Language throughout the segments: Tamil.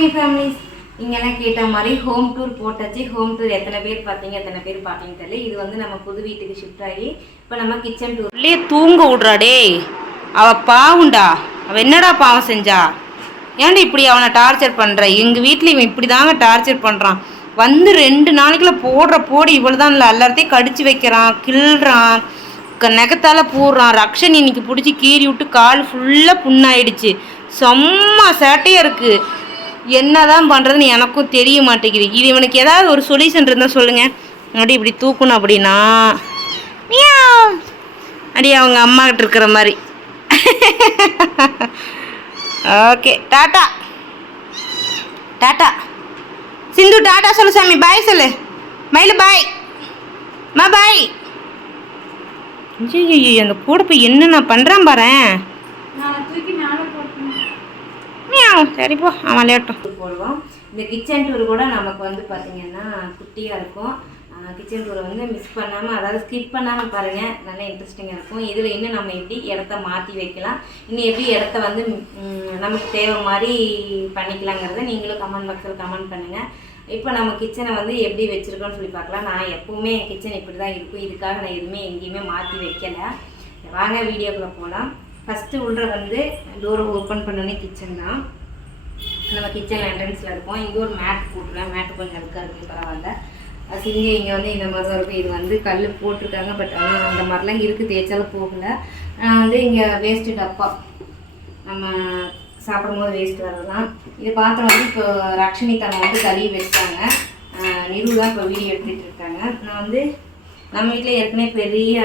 My families. இங்கெல்லாம் கேட்ட மாதிரி ஹோம் டூர் போட்டாச்சு. ஹோம் டூர் எத்தனை பேர் பார்த்தீங்க, எத்தனை பேர் பார்த்தீங்கன்னு தெரியல. இது வந்து நம்ம புது வீட்டுக்கு ஷிஃப்ட் ஆகி இப்போ நம்ம கிச்சன் டூர். இல்லையே தூங்க விட்றாடே, அவள் பாவுண்டா. அவள் என்னடா பாவம் செஞ்சா? ஏன்டா இப்படி அவனை டார்ச்சர் பண்ணுற? எங்கள் வீட்டில் இவன் இப்படி தாங்க டார்ச்சர் பண்ணுறான். வந்து 2 நாளைக்குள்ள போடுற போடு இவ்வளோ தான் இல்லை, எல்லாத்தையும் கடிச்சு வைக்கிறான், கிள்றான், நெகத்தால் பூடுறான். ரக்ஷன் இன்னைக்கு பிடிச்சி கீறி விட்டு கால் ஃபுல்லாக புண்ணாயிடுச்சு. செம்ம சேட்டையாக இருக்குது. என்னதான் பண்ணுறதுன்னு எனக்கும் தெரிய மாட்டேங்குது. இது இவனுக்கு ஏதாவது ஒரு சொல்யூஷன் இருந்தால் சொல்லுங்கள். அப்படி இப்படி தூக்கணும் அப்படின்னா அப்படி அவங்க அம்மா கிட்ட இருக்கிற மாதிரி. Okay, tata tata. Sindhu tata சொல்லு சாமி. பாய் சொல்லு மயிலு. பாய் மா பாய். ஐயோ, அந்த கூட போய் என்ன நான் பண்ணுறான் பாரேன். சரி போ, அவன் விளையாட்டும். போடுவோம். இந்த கிச்சன் டூர் கூட நமக்கு வந்து பார்த்தீங்கன்னா குட்டியாக இருக்கும். கிச்சன் டூரை வந்து மிஸ் பண்ணாமல், அதாவது ஸ்கிப் பண்ணாமல் பாருங்கள், நல்லா இன்ட்ரெஸ்டிங்காக இருக்கும். இதில் இன்னும் நம்ம எப்படி இடத்த மாற்றி வைக்கலாம், இன்னும் எப்படி இடத்த வந்து நமக்கு தேவை மாதிரி பண்ணிக்கலாங்கிறத நீங்களும் கமெண்ட் பாக்ஸில் கமெண்ட் பண்ணுங்கள். இப்போ நம்ம கிச்சனை வந்து எப்படி வச்சுருக்கோன்னு சொல்லி பார்க்கலாம். நான் எப்போவுமே என் கிச்சன் இப்படி தான் இருக்கும். இதுக்காக நான் எதுவுமே எங்கேயுமே மாற்றி வைக்கலை. வாங்க வீடியோக்குள்ளே போகலாம். ஃபஸ்ட்டு உள்ள வந்து டோரை ஓப்பன் பண்ணோன்னே கிச்சன் தான். நம்ம கிச்சன் என்ட்ரன்ஸில் இருக்கும். இங்கே ஒரு மேட் போட்டுருவேன். மேட்டு கொஞ்சம் அழுக்காக இருக்குது, பரவாயில்ல. சிங்கே இங்கே வந்து இந்த மாதிரி தான் இருக்கும். இது வந்து கல் போட்டிருக்காங்க, பட் ஆனால் அந்த மாதிரிலாம் இருக்குது, தேய்ச்சாலும் போகலை. நான் வந்து இங்கே வேஸ்ட்டு டப்பா, நம்ம சாப்பிடும்போது வேஸ்ட் வரலாம். இது பாத்திரம் வந்து இப்போ ரக்ஷினி தங்க வந்து கழுவி வச்சாங்க. நிரு தான் இப்போ வீடியோ எடுத்துகிட்டு இருக்காங்க. நான் வந்து நம்ம வீட்டில் ஏற்கனவே பெரிய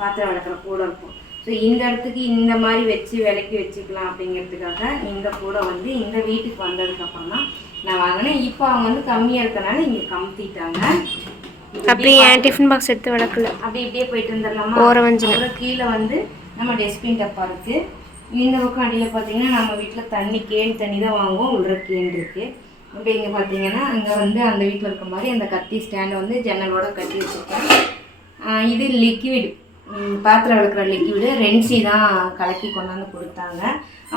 பாத்திரம் விளக்குற கூட இருக்கும். ஸோ இந்த இடத்துக்கு இந்த மாதிரி வச்சு விளக்கி வச்சுக்கலாம் அப்படிங்கிறதுக்காக இந்த கூடை வந்து இந்த வீட்டுக்கு வந்ததுக்கப்புறம் தான் நான் வாங்கினேன். இப்போ அவங்க வந்து கம்மியாக இருக்கனால இங்கே கமுத்திட்டாங்க. அப்படியே என் டிஃபன் பாக்ஸ் எடுத்து விளக்கல, அப்படி இப்படியே போயிட்டு வந்துடலாமா. அப்புறம் கீழே வந்து நம்ம டஸ்ட்பின் டப்பா இருக்குது. இந்த பக்கம் அடியில் பார்த்தீங்கன்னா நம்ம வீட்டில் தண்ணி கேன் தண்ணி தான் வாங்குவோம், உள்ள கேன் இருக்குது. அப்படி இங்கே பார்த்தீங்கன்னா அங்கே வந்து அந்த வீட்டில் இருக்க மாதிரி அந்த கத்தி ஸ்டாண்டை வந்து ஜன்னலோட கட்டி வச்சுருக்கேன். இது லிக்விட், பாத்திரம் விளக்குற லிக்விடு ரென்சி தான் கலக்கி கொண்டாந்து கொடுத்தாங்க.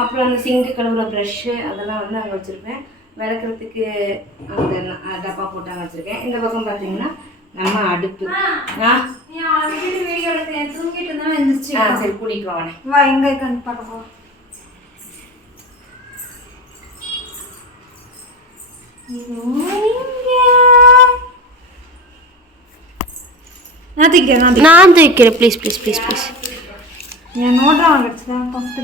அப்புறம் அந்த சிங்கு கழுவுற ப்ரெஷ்ஷு அதெல்லாம் வந்து அங்கே வச்சுருப்பேன். விளக்குறதுக்கு அந்த டப்பா போட்டு அங்கே வச்சுருக்கேன். இந்த பக்கம் பார்த்தீங்கன்னா நம்ம அடுப்பு. வீடியோ தூங்கிட்டு தான் இருந்துச்சு. சரி, கூட்டிகிட்டு வாங்க. வா, எங்கே இருக்கான்னு பார்க்க. நான் தூக்கிறேன். Please please please please. என் நோட்டா வாங்கிடுச்சுதான் ஃபஸ்ட்டு.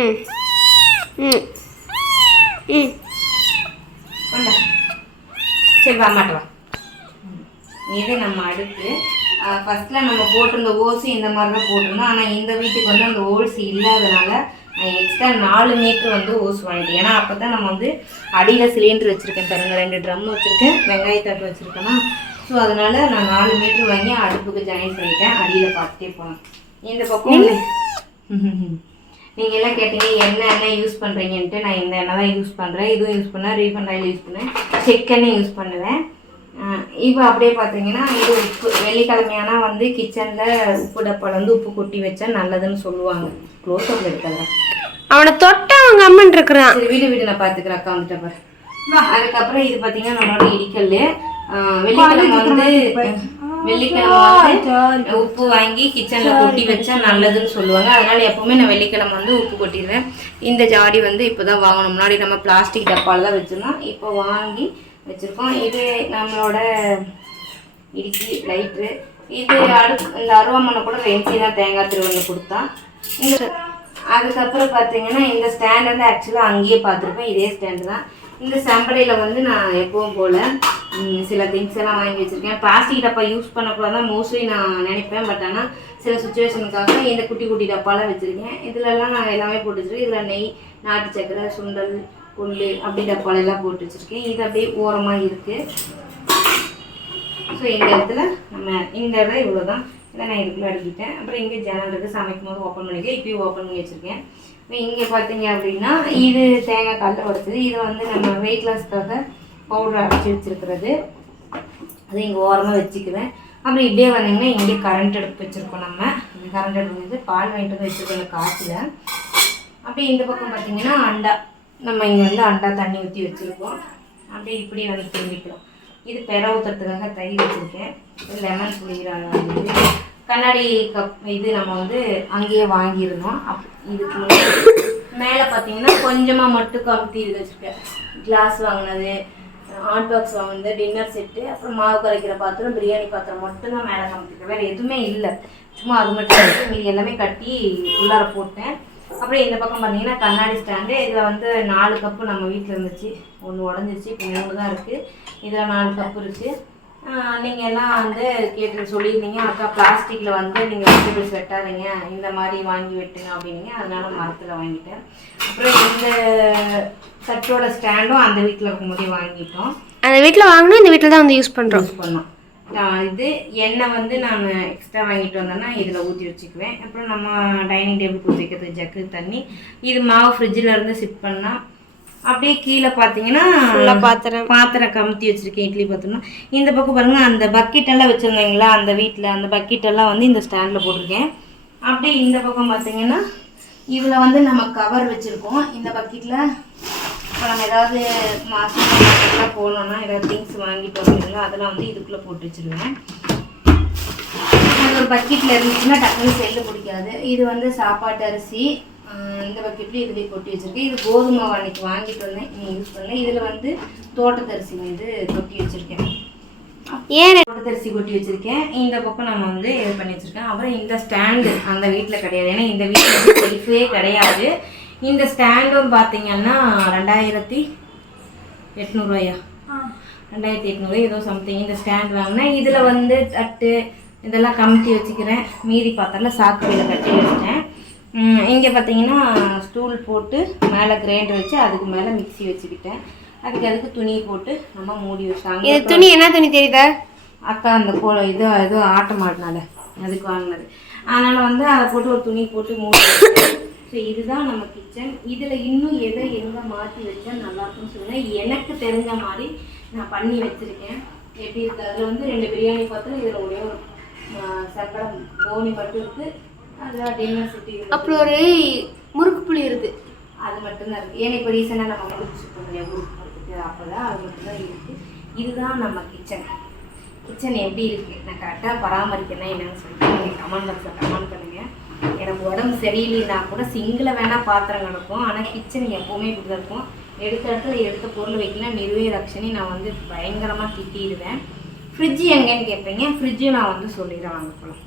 ம் ம் ம் கொண்டா. சரி, வா மாட்டோம். இது நம்ம அடுப்பு. ஃபஸ்ட்டில் நம்ம போட்டிருந்த ஓசி இந்த மாதிரி தான் போட்டிருந்தோம். ஆனால் இந்த வீட்டுக்கு வந்து அந்த ஓசி இல்லாதனால எக்ஸ்ட்ரா 4 மீட்டர் வந்து ஓஸ் வாங்கிட்டேன். ஏன்னா அப்போ தான் நம்ம வந்து அடியில் சிலிண்டர் வச்சுருக்கேன் பாருங்கள், 2 ட்ரம் வச்சுருக்கேன், வெங்காயத்தாட்டு வச்சுருக்கேன்னா. ஸோ அதனால் நான் 4 மீட்டர் வாங்கி அடுப்புக்கு ஜாயின் பண்ணிட்டேன். அடியில் பார்த்துட்டே போனேன். இந்த பக்கம் நீங்கள் எல்லாம் கேட்டீங்க என்ன யூஸ் பண்ணுறீங்கன்ட்டு. நான் இந்த எண்ணெய் தான் யூஸ் பண்ணுறேன். இதுவும் யூஸ் பண்ணேன், ரீஃபண்ட் ஆயில் யூஸ் பண்ணேன், செக்கெண்ணெய் யூஸ் பண்ணுவேன். இப்போ அப்படியே பார்த்தீங்கன்னா இது உப்பு. வெள்ளிக்கிழமையானா வந்து கிச்சனில் உப்பு டப்பாவில் வந்து உப்பு கொட்டி வச்சா நல்லதுன்னு சொல்லுவாங்க. க்ளோஸ் அப் எடுக்கலாம். அவனை தொட்டா அவங்க அம்மன் இருக்கிறான். சரி, வீடு நான் பார்த்துக்கிறேன், அக்கா வந்துட்ட பாரு. அதுக்கப்புறம் இது பார்த்தீங்கன்னா நம்மளோட இடிக்கல். வெள்ளிக்கிழமை வந்து உப்பு வாங்கி கிச்சனில் கொட்டி வச்சா நல்லதுன்னு சொல்லுவாங்க. அதனால் எப்போவுமே நான் வெள்ளிக்கிழமை வந்து உப்பு கொட்டிடுவேன். இந்த ஜாடி வந்து இப்போ தான் வாங்கணும். முன்னாடி நம்ம பிளாஸ்டிக் டப்பாவில் தான் வச்சுருந்தோம், இப்போ வாங்கி வச்சுருக்கோம். இது நம்மளோட இடிக்கி லைட்ரு. இது இந்த அருவாமனை கூட ரென்சி தான் தேங்காய் திருவண்ணு கொடுத்தான். இந்த அதுக்கப்புறம் பார்த்தீங்கன்னா இந்த ஸ்டாண்ட் வந்து ஆக்சுவலாக அங்கேயே பார்த்துருப்பேன், இதே ஸ்டாண்டு தான். இந்த செம்படையில் வந்து நான் எப்பவும் போல் சில திங்ஸ் எல்லாம் வாங்கி வச்சுருக்கேன். பிளாஸ்டிக் டப்பா யூஸ் பண்ணக்கூடாது தான் மோஸ்ட்லி நான் நினைப்பேன். பட் ஆனால் சில சுச்சுவேஷனுக்காக இந்த குட்டி குட்டி டப்பாலாம் வச்சுருக்கேன். இதிலெல்லாம் நான் எல்லாமே போட்டு வச்சுருக்கேன். இதில் நெய், நாட்டு சக்கரை, சுண்டல், கொள்ளு அப்படி டப்பாலெல்லாம் போட்டு வச்சுருக்கேன். இது அப்படியே ஓரமாக இருக்குது. ஸோ இந்த இடத்துல நம்ம இந்த இடம் இவ்வளோ தான். இதை நான் இதுக்குள்ளே அடிக்கிட்டேன். அப்புறம் இங்கே ஜன்னல் இருக்குது, சமைக்கும் போது ஓப்பன் பண்ணியிருக்கேன். இப்போயும் ஓப்பன் பண்ணி வச்சுருக்கேன். இங்கே பார்த்தீங்க அப்படின்னா இது தேங்காய் காலில் உடைச்சது. இது வந்து நம்ம வெயிட் லாஸ்க்காக பவுடர் அரைச்சி வச்சுருக்கிறது. அது இங்கே ஓரமாக வச்சுக்குவேன். அப்புறம் இப்படியே வந்தீங்கன்னா இங்கே கரண்ட் அடுப்பு வச்சுருக்கோம். நம்ம இந்த கரண்ட் அடுப்பு வந்து பால் வாங்கிட்டு வந்து வச்சுருக்கோம் காய்ச்சில். அப்படியே இந்த பக்கம் பார்த்தீங்கன்னா அண்டா நம்ம இங்கே வந்து அண்டா தண்ணி ஊற்றி வச்சுருக்கோம். அப்படியே இப்படி வந்து திரும்பிக்கிறோம். இது பெற ஊற்றுறதுக்காக தயிர் வச்சுருக்கேன். லெமன் புளிகிறாங்க. கண்ணாடி கப் இது நம்ம வந்து அங்கேயே வாங்கியிருந்தோம். இதுக்கு மேலே பார்த்தீங்கன்னா கொஞ்சமாக மட்டும் கமுத்தி இது வச்சுருக்கேன். கிளாஸ் வாங்கினது, ஹாட் பாக்ஸ் வாங்கினது, டின்னர் செட்டு, அப்புறம் மாவு கரைக்கிற பாத்திரம், பிரியாணி பாத்திரம் மட்டும்தான் மேலே கமுத்திருக்கேன். வேறு எதுவுமே இல்லை. சும்மா அது மட்டும் மீதி எல்லாமே கட்டி உள்ளார போட்டேன். அப்புறம் இந்த பக்கம் பார்த்தீங்கன்னா கண்ணாடி ஸ்டாண்டு. இதில் வந்து 4 கப்பு நம்ம வீட்டில் இருந்துச்சு. ஒன்று உடஞ்சிருச்சு, இப்போ 3 தான் இருக்குது. இதில் 4 கப்பு இருக்குது. நீங்கள் எல்லாம் வந்து கேட்டு சொல்லியிருந்தீங்க, அக்கா பிளாஸ்டிக்கில் வந்து நீங்கள் வெஜிடபிள்ஸ் வெட்டாதீங்க, இந்த மாதிரி வாங்கி வெட்டுங்க அப்படின்னீங்க. அதனால மரத்தில் வாங்கிட்டேன். அப்புறம் இந்த தட்டோட ஸ்டாண்டும் அந்த வீட்டில் இருக்கும்போதே வாங்கிட்டோம். அந்த வீட்டில் வாங்கினோம், இந்த வீட்டில் தான் வந்து யூஸ் பண்ணோம். இது எண்ணெய் வந்து நான் எக்ஸ்ட்ரா வாங்கிட்டு வந்தேன்னா இதில் ஊற்றி வச்சுக்குவேன். அப்புறம் நம்ம டைனிங் டேபிள் ஊற்றி வைக்கிறது ஜக்கு தண்ணி. இது மாவு ஃப்ரிட்ஜில் இருந்து ஷிஃப்ட் பண்ணால். அப்படியே கீழே பார்த்தீங்கன்னா பாத்திரம் கமுத்தி வச்சுருக்கேன், இட்லி பாத்திரம். இந்த பக்கம் பாருங்கள், அந்த பக்கெட்டெல்லாம் வச்சுருந்தீங்களா அந்த வீட்டில், அந்த பக்கெட்டெல்லாம் வந்து இந்த ஸ்டாண்டில் போட்டிருக்கேன். அப்படியே இந்த பக்கம் பார்த்தீங்கன்னா இதில் வந்து நம்ம கவர் வச்சுருக்கோம். இந்த பக்கெட்டில் இப்போ நம்ம ஏதாவது மாசம் போனோம்னா ஏதாவது திங்ஸ் வாங்கிட்டு வந்துருங்க, அதெல்லாம் வந்து இதுக்குள்ளே போட்டு வச்சுருவேன். அது ஒரு பக்கெட்டில் இருந்துச்சுன்னா டக்குனு செல்லு பிடிக்காது. இது வந்து சாப்பாட்டு அரிசி இந்த பக்கெட்லேயும் இதுலேயே கொட்டி வச்சுருக்கேன். இது கோதுமை அன்னைக்கு வாங்கிட்டு வந்தேன், யூஸ் பண்ணேன். இதில் வந்து தோட்டத்தரிசி வந்து கொட்டி வச்சுருக்கேன். தோட்டத்தரிசி கொட்டி வச்சுருக்கேன். இந்த பக்கம் நம்ம வந்து இது பண்ணி வச்சுருக்கேன். அப்புறம் இந்த ஸ்டாண்டு அந்த வீட்டில் கிடையாது, ஏன்னா இந்த வீட்டில் வந்து செல்ஃபே கிடையாது. இந்த ஸ்டாண்டும் பார்த்தீங்கன்னா 2800 2800 ஏதோ சம்திங் இந்த ஸ்டாண்ட் வாங்கினேன். இதில் வந்து தட்டு இதெல்லாம் கமுத்தி வச்சுக்கிறேன். மீதி பாத்திரத்தில் சாக்குவையில் கட்டி வச்சுட்டேன். இங்கே பார்த்தீங்கன்னா ஸ்டூல் போட்டு மேலே கிரைண்டர் வச்சு அதுக்கு மேலே மிக்சி வச்சுக்கிட்டேன். அதுக்கு துணி போட்டு நம்ம மூடி வச்சாங்க. இது துணி என்ன துணி தெரியுதா அக்கா? அந்த இது ஆட்ட மாட்டினால அதுக்கு வாங்கினது. அதனால் வந்து அதை போட்டு ஒரு துணி போட்டு மூடி வச்சேன். ஸோ இதுதான் நம்ம கிச்சன். இதில் இன்னும் எதை எங்கே மாற்றி வச்சா நல்லாயிருக்குன்னு சொல்லுங்கள். எனக்கு தெரிஞ்ச மாதிரி நான் பண்ணி வச்சுருக்கேன். எப்படி இருக்குது? அதில் வந்து 2 பிரியாணி பாத்திரம், இதில் ஒரே ஒரு சக்கரம் போனி மட்டும் இருக்குது. அதில் டின்னர் செட்டு, அப்புறம் ஒரு முறுக்கு புளி இருக்குது. அது மட்டும்தான் இருக்குது. ஏன்னா இப்போ ரீசெண்டாக நம்ம முறுக்கு சுத்தம் இல்லையா, முறுக்கு போட்டுட்டு அப்போ தான் அது மட்டும்தான் இருக்குது. இதுதான் நம்ம கிச்சன். கிச்சன் எப்படி இருக்குது, நான் கரெக்டாக பராமரிக்கணும் என்னன்னு சொல்லிட்டு நீங்கள் கமெண்ட் பாக்ஸில் கமெண்ட் பண்ணுங்கள். எனக்கு உடம்பு சரியில்லைன்னா கூட சிங்கில் வேணால் பாத்திரம் கிடக்கும், ஆனால் கிச்சன் எப்போவுமே இப்படி தான் இருக்கும். எடுத்த இடத்துல எடுத்த பொருள் வைக்கலாம். நிறுவே ரக்ஷனி நான் வந்து பயங்கரமாக திட்டிடுவேன். ஃப்ரிட்ஜு எங்கேன்னு கேட்பீங்க, ஃப்ரிட்ஜு நான் வந்து சொல்லிடுறேன். வாங்க போகலாம்.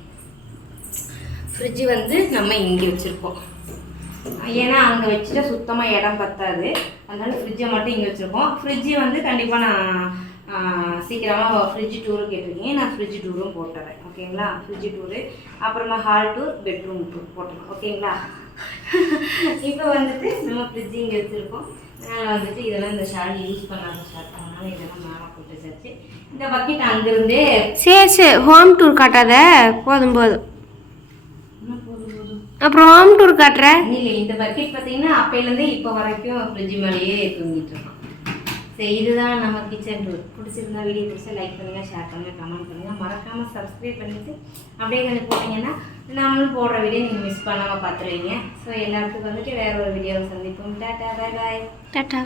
ஃப்ரிட்ஜு வந்து நம்ம இங்கே வச்சுருக்கோம், ஏன்னா அங்கே வச்சுட்டா சுத்தமாக இடம் பத்தாது. அதனால ஃப்ரிட்ஜை மட்டும் இங்கே வச்சுருக்கோம். ஃப்ரிட்ஜு வந்து கண்டிப்பாக நான் சீக்கிரமாக ஃப்ரிட்ஜ் டூரு கேட்டிருக்கீங்க, நான் ஃப்ரிட்ஜ் டூரும் போட்டுறேன். ஓகேங்களா? ஃப்ரிட்ஜ் டூரு, அப்புறமா ஹால் டூர், பெட்ரூம் டூர் போட்டுருக்கோம். ஓகேங்களா? இப்போ வந்துட்டு நம்ம ஃப்ரிட்ஜ் இங்கே வச்சுருக்கோம். மேலே வந்துட்டு இதெல்லாம் இந்த ஷால் யூஸ் பண்ணாத ஷால், அதனால் இதெல்லாம் மேலே போட்டு வச்சாச்சு. இந்த பக்கெட் அங்கேருந்தே சரி ஹோம் டூர் காட்டாத, போதும் அப்புறம் ஹோம் டூர் காட்டுறேன். இல்லை, இந்த பக்கெட் பார்த்தீங்கன்னா அப்பையிலேருந்தே இப்போ வரைக்கும் ஃப்ரிட்ஜ் மேலேயே தூங்கிட்டு இருக்கோம். சரி, இதுதான் நம்ம கிச்சன் டூர். பிடிச்சிருந்தா வீடியோ பிடிச்சா லைக் பண்ணுங்கள், ஷேர் பண்ணுங்கள், கமெண்ட் பண்ணுங்கள். மறக்காமல் சப்ஸ்கிரைப் பண்ணிவிட்டு அப்படியே கொஞ்சம் போட்டிங்கன்னா நம்மளும் போடுற வீடியோ நீங்கள் மிஸ் பண்ணாமல் பார்த்துருவீங்க. ஸோ எல்லாத்துக்கும் வந்துட்டு வேறு ஒரு வீடியோவை சந்திப்போம். Tata, bye bye. டாட்டா.